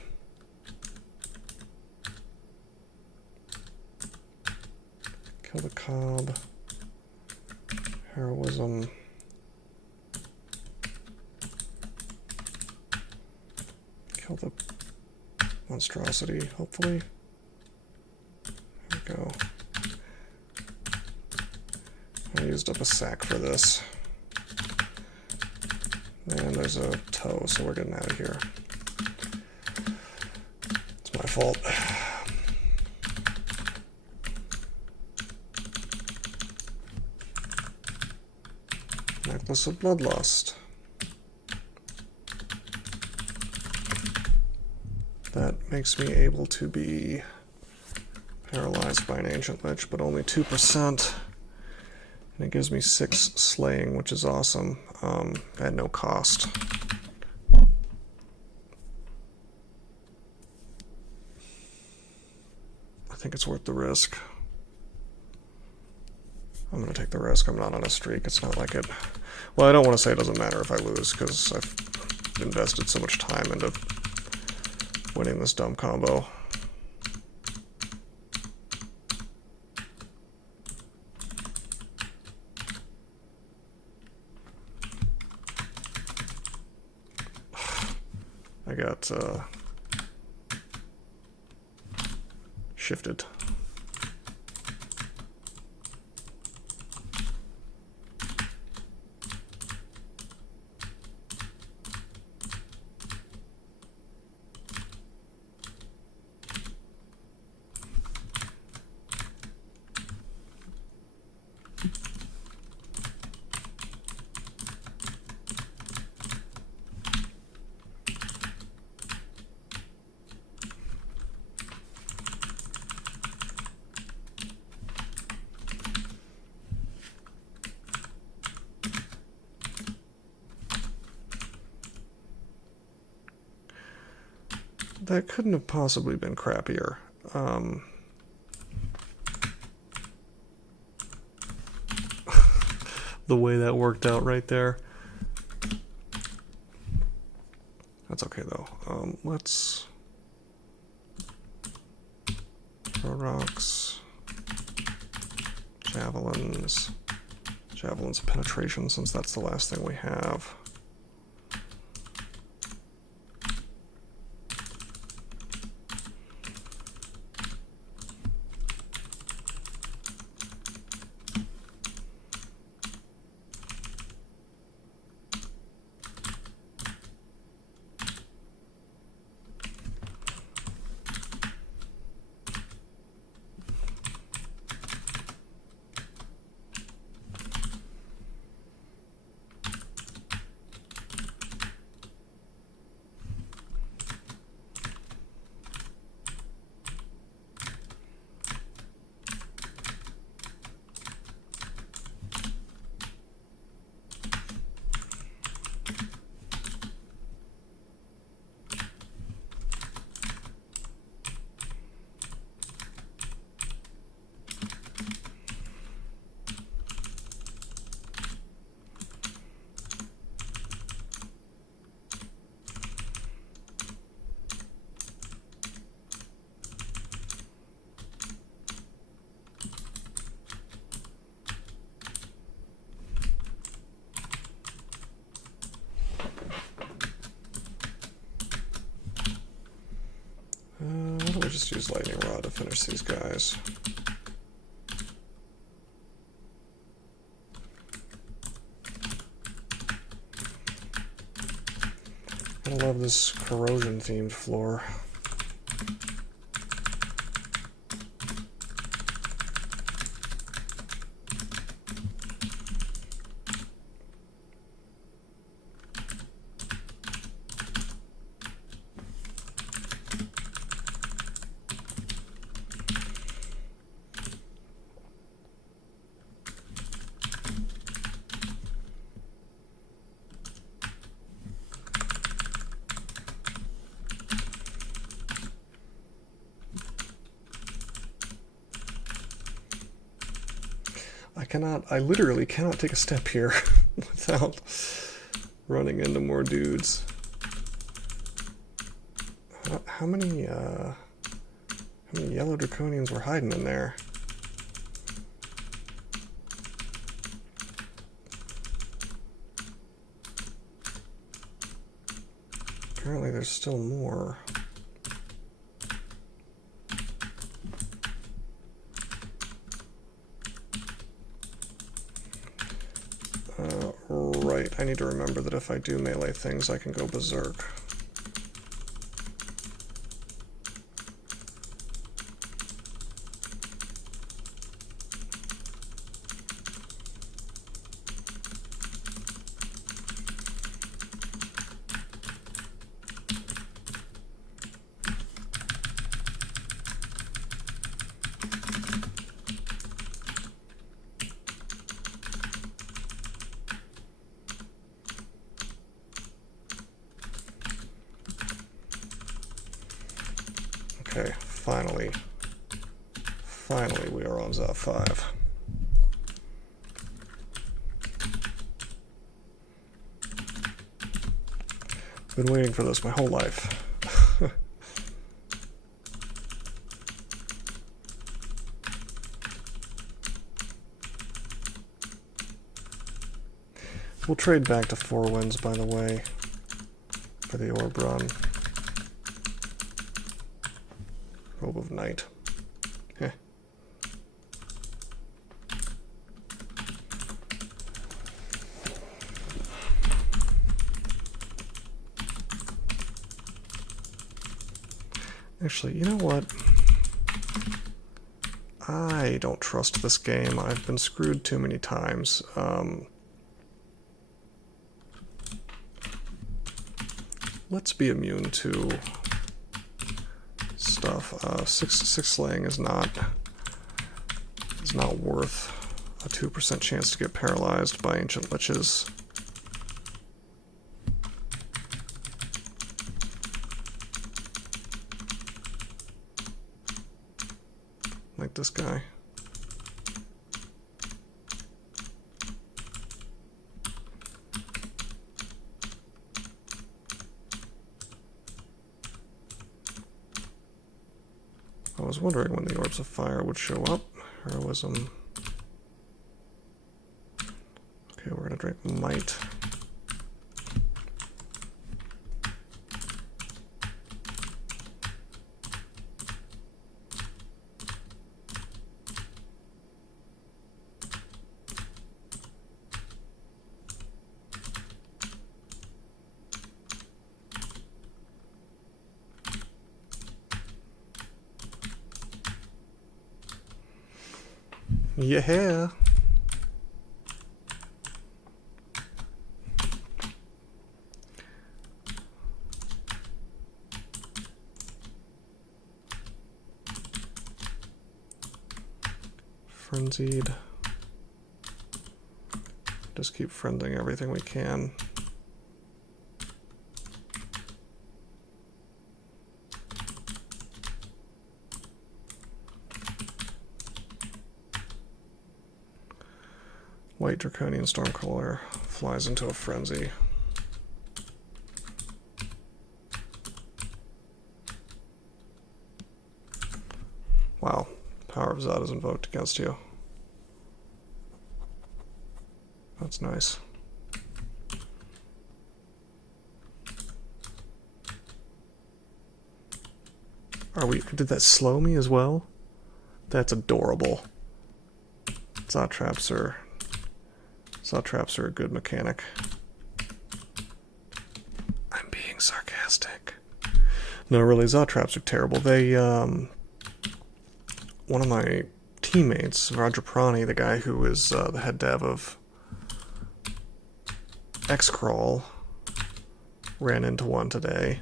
Kill the cob. Heroism. Kill the monstrosity, hopefully. There we go. I used up a sack for this. And there's a toe, so we're getting out of here. It's my fault. Necklace of Bloodlust. That makes me able to be paralyzed by an Ancient Lich, but only 2%. And it gives me 6 slaying, which is awesome, at no cost. I think it's worth the risk. I'm going to take the risk. I'm not on a streak. It's not like it... Well, I don't want to say it doesn't matter if I lose, because I've invested so much time into winning this dumb combo. I got shifted. That couldn't have possibly been crappier. The way that worked out right there. That's okay though. Let's throw rocks, javelins, javelins of penetration, since that's the last thing we have. Why don't we just use Lightning Rod to finish these guys? I love this corrosion-themed floor. I literally cannot take a step here without running into more dudes. How many yellow draconians were hiding in there? Apparently there's still more. Right, I need to remember that if I do melee things, I can go berserk. Okay, finally we are on Zot 5. Been waiting for this my whole life. We'll trade back to 4 Winds, by the way, for the orb run. Robe of Night. Heh. Actually, you know what? I don't trust this game. I've been screwed too many times. Let's be immune to stuff. 6 slaying is not worth a 2% chance to get paralyzed by ancient liches. Like this guy. I was wondering when the orbs of fire would show up. Heroism. Okay, we're gonna drink might. Yeah. Frenzied. Just keep friending everything we can. White Draconian Stormcaller flies into a frenzy. Wow, Power of Zod is invoked against you. That's nice. Did that slow me as well? That's adorable. Zod traps are a good mechanic. I'm being sarcastic. No, really, Zod traps are terrible. They, one of my teammates, Roger Prani, the guy who is the head dev of X-Crawl, ran into one today.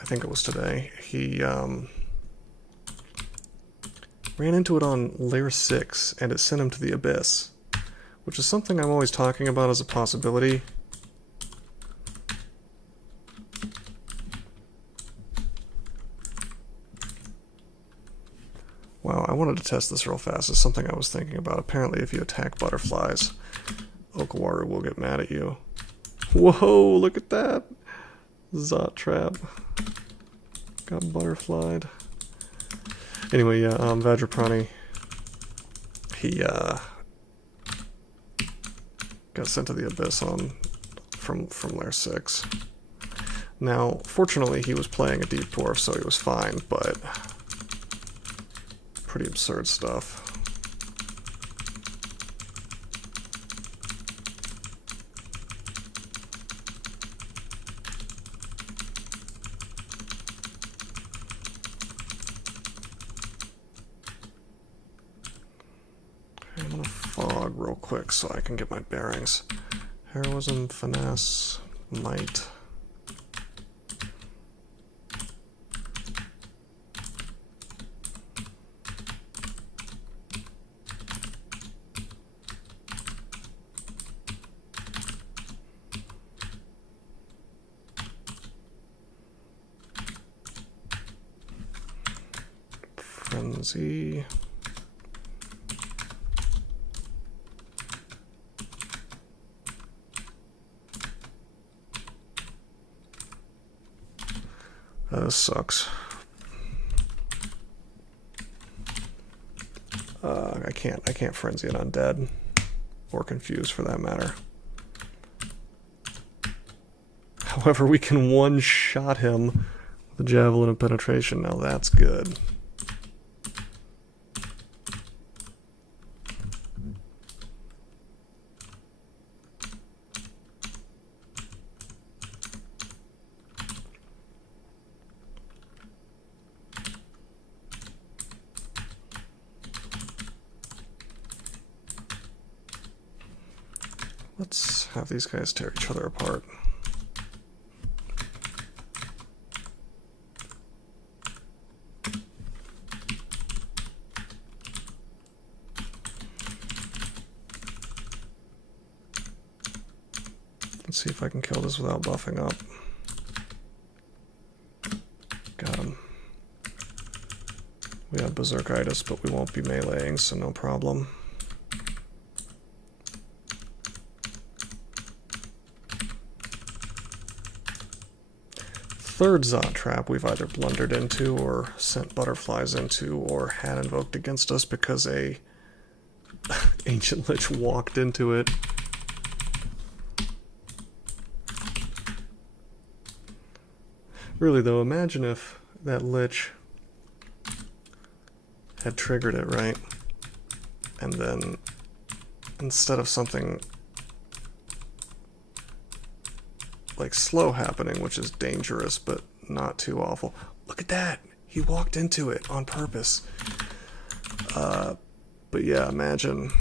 I think it was today. He ran into it on layer 6, and it sent him to the abyss, which is something I'm always talking about as a possibility. Wow, I wanted to test this real fast. It's something I was thinking about. Apparently, if you attack butterflies, Okawaru will get mad at you. Whoa, look at that! Zot trap. Got butterflied. Anyway, yeah, Vajraprani, he got sent to the abyss from layer 6. Now, fortunately, he was playing a deep dwarf, so he was fine, but pretty absurd stuff. I'm gonna fog real quick so I can get my bearings. Heroism, finesse, might. Frenzy. This sucks. I can't frenzy an undead, or confuse for that matter. However, we can one-shot him with a javelin of penetration. Now that's good. Let's have these guys tear each other apart. Let's see if I can kill this without buffing up. Got him. We have Berserkitis, but we won't be meleeing, so no problem. Third Zot trap we've either blundered into or sent butterflies into or had invoked against us because a ancient lich walked into it. Really though, imagine if that lich had triggered it, right? And then instead of something like slow happening, which is dangerous but not too awful. Look at that! He walked into it on purpose. But yeah, imagine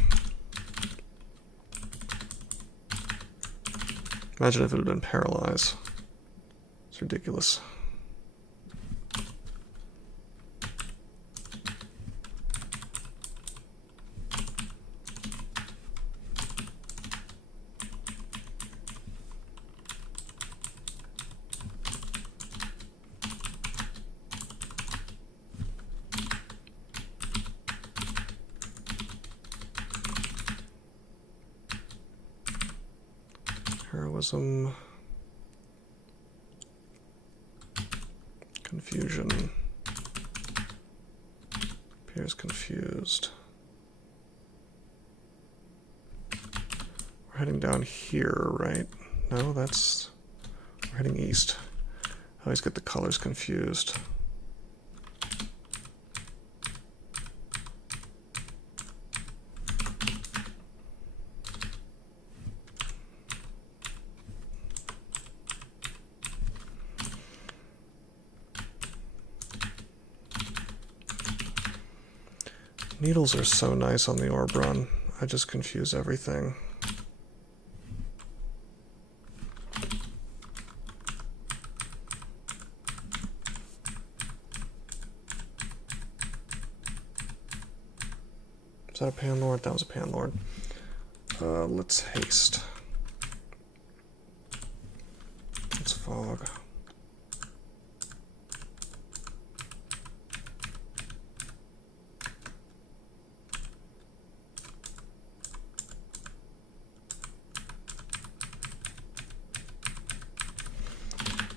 if it had been paralyzed. It's ridiculous. Heroism, confusion, appears confused. We're heading down here, right? No, we're heading east. I always get the colors confused. Needles are so nice on the orb run. I just confuse everything. Is that a Panlord? That was a Panlord. Let's haste. Let's fog.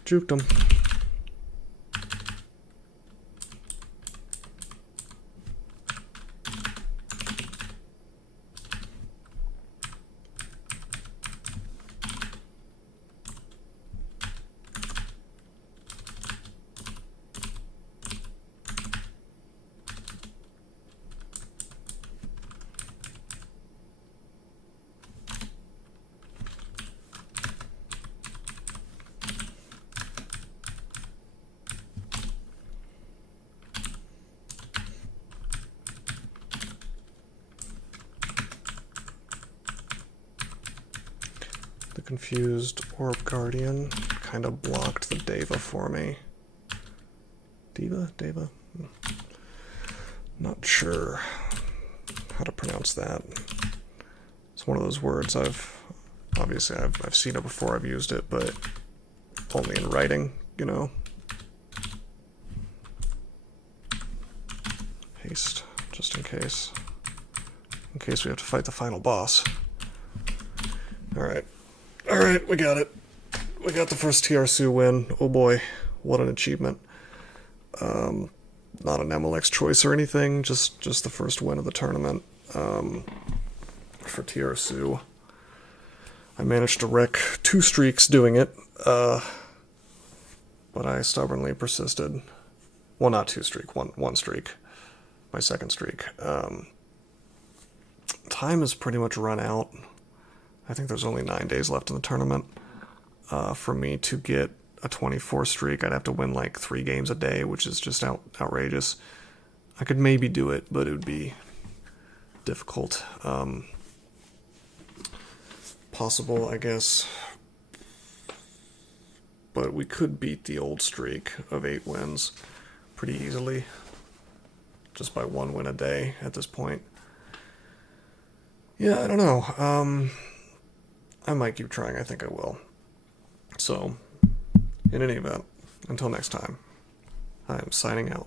Juked him. The confused Orb Guardian kind of blocked the Deva for me. Deva? Deva? Not sure how to pronounce that. It's one of those words obviously I've seen it before, I've used it, but only in writing, you know. Haste, just in case. In case we have to fight the final boss. Alright. Alright, we got it. We got the first TRSU win. Oh boy, what an achievement. Not an MLX choice or anything, just the first win of the tournament for TRSU. I managed to wreck 2 streaks doing it, but I stubbornly persisted. Well, not 2 streak, one streak. My second streak. Time has pretty much run out. I think there's only 9 days left in the tournament. For me to get a 24 streak, I'd have to win like 3 games a day, which is just outrageous. I could maybe do it, but it would be difficult. Possible, I guess. But we could beat the old streak of 8 wins pretty easily. Just by 1 win a day at this point. Yeah, I don't know. I might keep trying. I think I will. So, in any event, until next time, I am signing out.